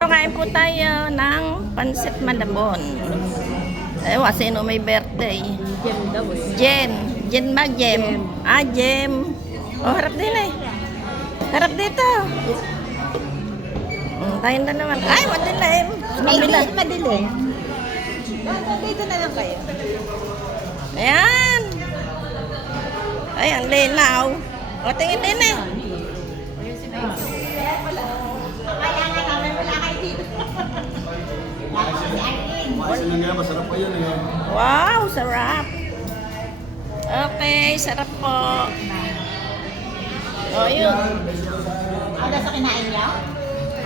Kain po tayo ng pansit malabon. Ewa, sino may birthday? Jem daw eh. Jen. Jen ba? Jem. Ah, Jem. Oh, harap din eh. Harap dito. Tayo na naman. Ay, madilim. Madilim. Madilim. Dito na lang kayo. Ayan. Ay, ang linaw. O, tingin din eh. Kaya nga namin wala kayo dito. Kasi nga, masarap pa yun eh. Wow, sarap. Okay, sarap po. O, yun. Ano sa kinain niyo?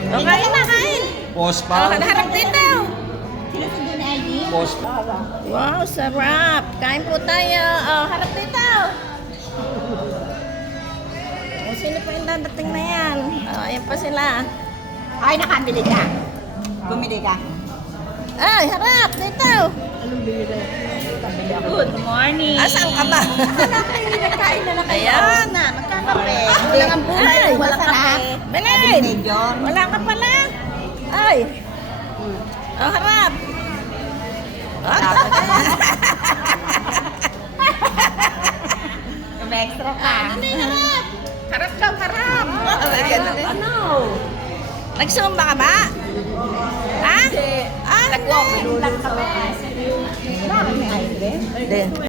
O, kain na, kain. Pause O, pa. harap dito. Sila si Dina ID? Pause pa. Wow, sarap. Kain po tayo. Oh, harap dito. Oh, sino pa yung dadating na yan? Oh, ayan pa sila. Ay, nakabili ka. Bumili ka. Ay, harap dito. Anong bili? Good morning. Asan ka ba? Nagkain na lang kayo. Ayan. Na, magkakape. Hindi lang ang buhay. Ay, Wala kape. Belen. Medyon. Wala ka pala. Ay. Oh, harap. Oh, May extra ka. Ano yung harap? Harap daw, harap. Ano? Nagsumba ka ba? Ha? Ah, Nag-walking lang kami. Wala kami ice cream. Hindi.